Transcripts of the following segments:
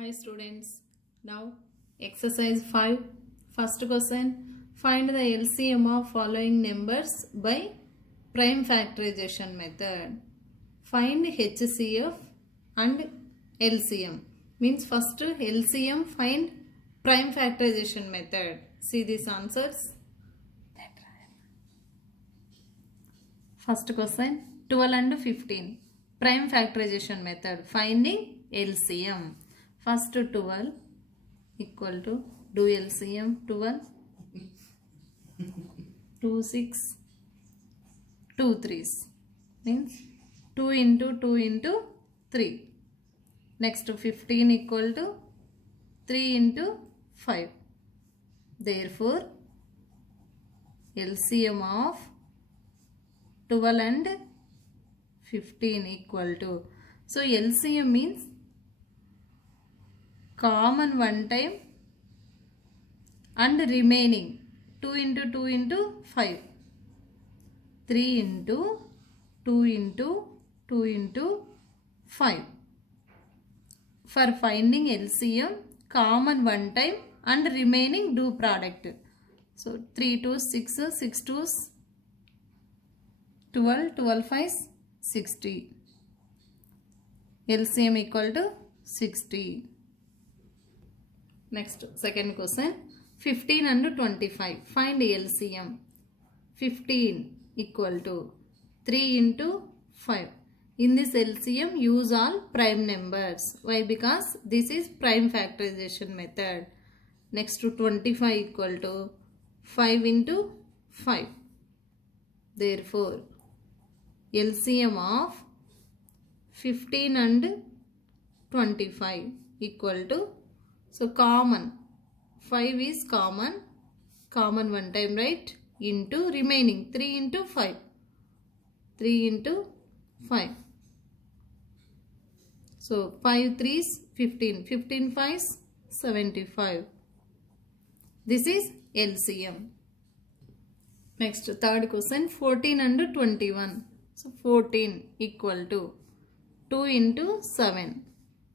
Hi students, now exercise 5, first question, find the LCM of following numbers by prime factorization method. Find HCF and LCM, means first LCM find prime factorization method. See these answers. First question, 12 and 15, prime factorization method, finding LCM. First 12 equal to, do LCM 12, 2 6, 2 3s, means 2 into 2 into 3. Next 15 equal to 3 into 5. Therefore, LCM of 12 and 15 equal to, so LCM means common one time and remaining 2 into 2 into 5, 3 into 2 into 2 into 5. For finding LCM, common one time and remaining do product. So 3 to 6, 6 to 12, 12 5, 60. LCM equal to 60. Next, second question, 15 and 25. Find LCM. 15 equal to 3 into 5. In this LCM, use all prime numbers. Why? Because this is prime factorization method. Next to 25 equal to 5 into 5. Therefore, LCM of 15 and 25 equal to, so common, 5 is common one time, right, into remaining 3 into 5, 3 into 5. So 5 3s 15, 15 5s 75. This is LCM. Next, third question, 14 and 21. So 14 equal to 2 into 7.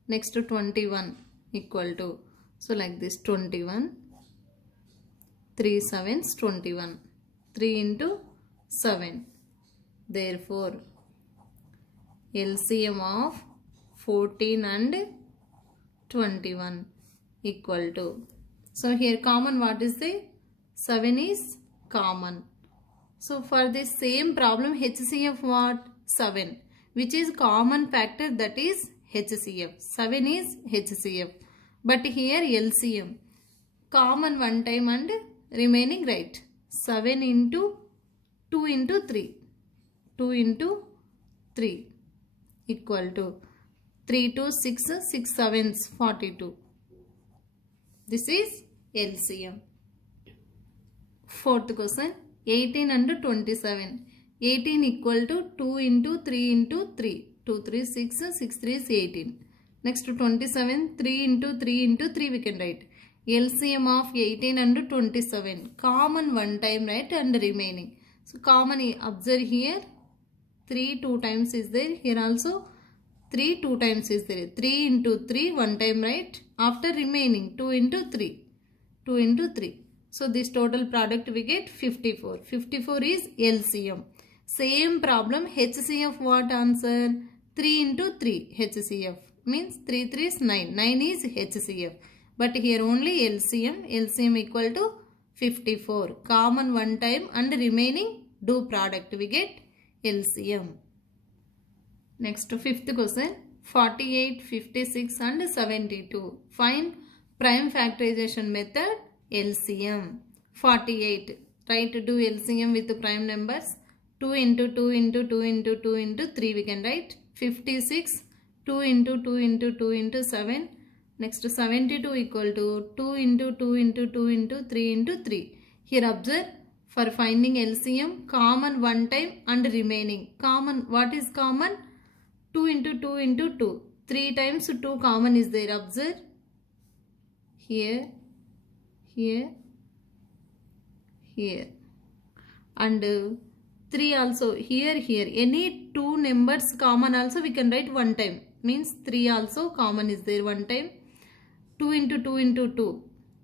Next to 21 equal to, so like this, 21, 3 7s 21, 3 into 7. Therefore, LCM of 14 and 21 equal to, so here common what is the, 7 is common. So for this same problem, HCF what? 7, which is common factor, that is HCF. 7 is HCF. But here LCM, common one time and remaining, right? 7 into 2 into 3. 2 into 3 equal to 3 to 6, 6 7s 42. This is LCM. Fourth question, 18 and 27. 18 equal to 2 into 3 into 3. 2 3 6, 6 3 is 18. Next to 27, 3 into 3 into 3 we can write. LCM of 18 and 27. Common one time, right, and remaining. So common, observe here, 3 2 times is there. Here also 3 2 times is there. 3 into 3 one time, right. After remaining 2 into 3. 2 into 3. So this total product we get 54. 54 is LCM. Same problem, HCF what answer? 3 into 3 HCF. Means 3 3 is 9. 9 is HCF. But here only LCM. LCM equal to 54. Common one time and remaining do product. We get LCM. Next, fifth question. 48, 56 and 72. Find prime factorization method LCM. 48. Try to do LCM with prime numbers. 2 into 2 into 2 into 2 into 3 we can write. 56. 2 into 2 into 2 into 7. Next 72 equal to 2 into 2 into 2 into 3 into 3. Here observe, for finding LCM, common one time and remaining. Common, what is common? 2 into 2 into 2. 3 times 2 common is there. Observe. Here, here, here. And 3 also here, here. Any two numbers common also we can write one time. Means 3 also common is there one time. 2 into 2 into 2,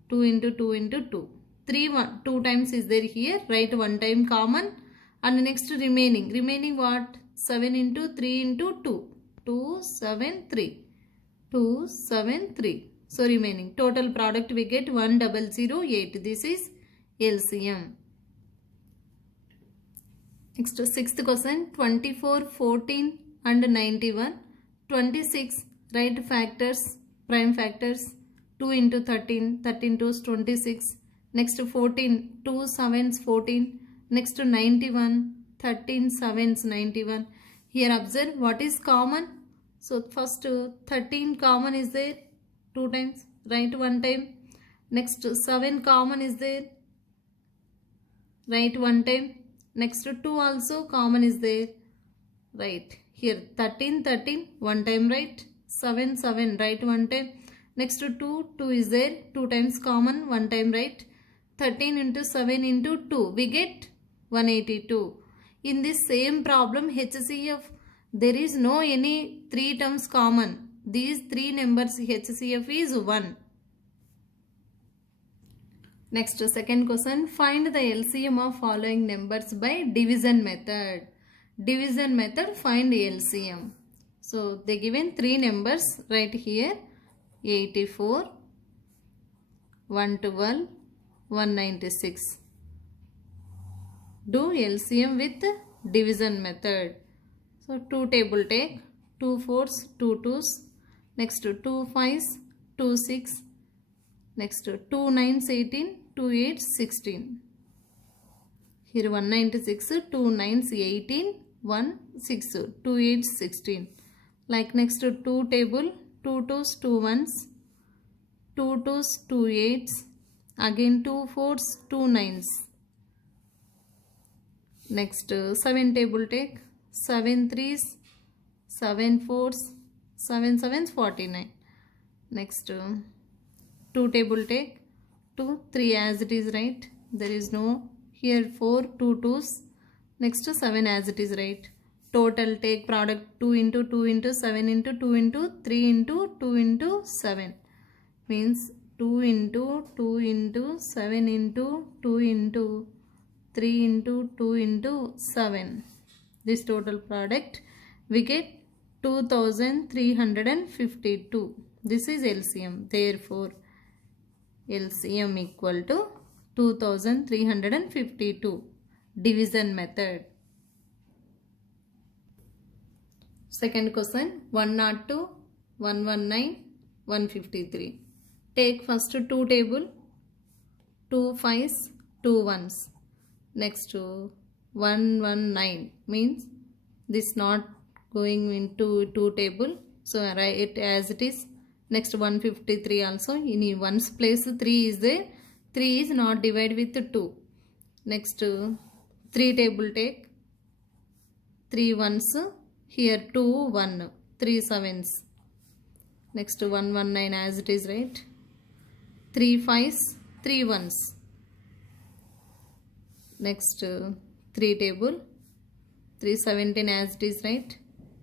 2 into 2 into 2. 2 times is there here, write 1 time common, and next remaining what? 7 into 3 into 2, 2, 7, 3, 2, 7, 3. So remaining total product we get 1008. This is LCM. Next, sixth question, 24, 14 and 91. 26, write factors, prime factors. 2 into 13, 13 2s 26. Next 14, 2 7s 14. Next 91, 13 7s 91. Here observe what is common. So first 13 common is there, 2 times, write 1 time. Next 7 common is there, write 1 time. Next 2 also common is there, right. Here 13 13, 1 time write. 7 7, write 1 time. Next 2 is there, 2 times common, 1 time write. 13 into 7 into 2, we get 182. In this same problem HCF, there is no any 3 terms common. These 3 numbers HCF is 1. Next, second question, find the LCM of following numbers by division method. Division method, find LCM. So they given 3 numbers right here, 84, 112, 196. Do LCM with division method. So 2 table take, 2 4s, 2 2s, next 2 5s, 2 6, next 2 9s 18, 2 8s 16. Here 196, 2 9s 18, 1 6, 2 8s 16. Like next 2 table, 2 2s, 2 1s, 2 2s, 2 8s, again 2 4s, 2 9s. Next 7 table take, 7 3s, 7 4s, 7 7s 49. Next 2 table take, 2 3 as it is, right. There is no here 4 2 2s. Next 7 as it is, right. Total take product 2 into 2 into 7 into 2 into 3 into 2 into 7. Means 2 into 2 into 7 into 2 into 3 into 2 into 7. This total product we get 2352. This is LCM. Therefore LCM equal to 2352. Division method. Second question, 102, 119, 153. Take first 2 table, 2 5s, 2 1s. Next 119 means this not going into 2 table. So write it as it is. Next 153 also, in 1's place 3 is there. 3 is not divided with 2. Next 3 table take, 3 1s, here 2 1, 3 7s. Next 119 as it is, right. 3 5s, 3 1s. Next 3 table, 317 as it is, right.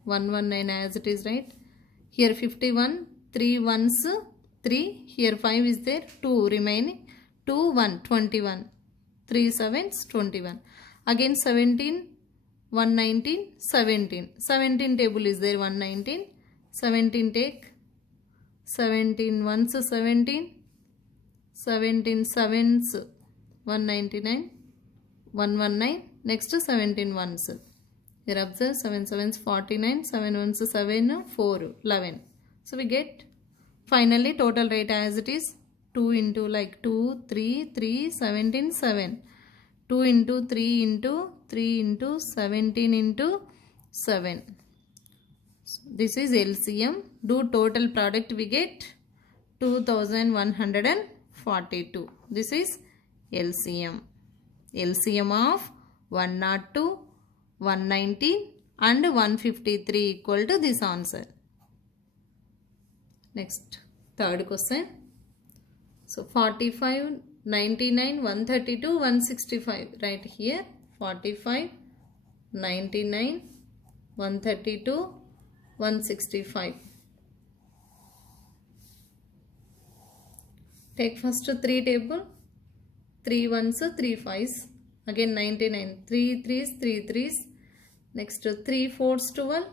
119 as it is, right. Here 51, 3 1s, 3, here 5 is there, 2 remaining, 2 1, 21, 3 7s 21. Again 17, 119, 17. 17 table is there, 119. 17 take, 17 1s 17, 17 7s 199, 119. Next 17 1s. Here observe 7 7s 49, 7 1s 7, 4, 11. So we get finally total rate as it is 2 into like 2, 3, 3, 17, 7. 2 into 3 into 3 into 17 into 7. So this is LCM. Do total product, we get 2142. This is LCM. LCM of 102, 190 and 153 equal to this answer. Next, third question. So 45, 99, 132, 165. Right here 45, 99, 132, 165. Take first 3 table. 3 ones, 3 fives. Again 99. 3 threes, 3 threes. Next 3 fours 12.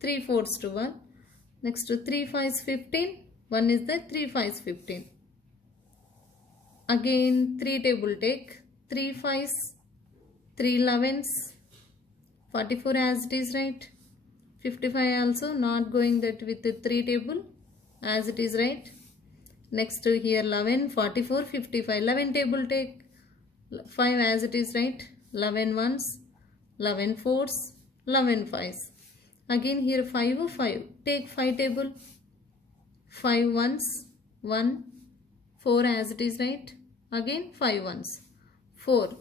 3 fours 12. Next 3 fives 15. 1 is there. 3 fives 15. Again 3 table take. 3 fives. 3 11s. 44 as it is, right? 55 also not going that with the 3 table as it is, right? Next here 11, 44, 55. 11 table take 5 as it is, right? 11 ones, 11 fours, 11 fives. Again here 5, 5. Take 5 table. 5 ones, 1, 4 as it is, right? Again 5 ones. 4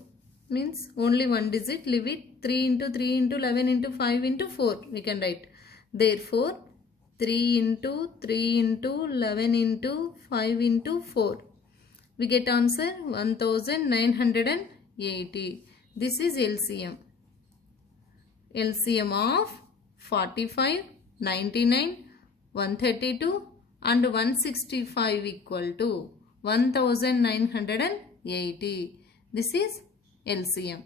means only one digit, leave it. 3 into 3 into 11 into 5 into 4 we can write. Therefore 3 into 3 into 11 into 5 into 4. We get answer 1980. This is LCM. LCM of 45, 99, 132 and 165 equal to 1980. This is LCM.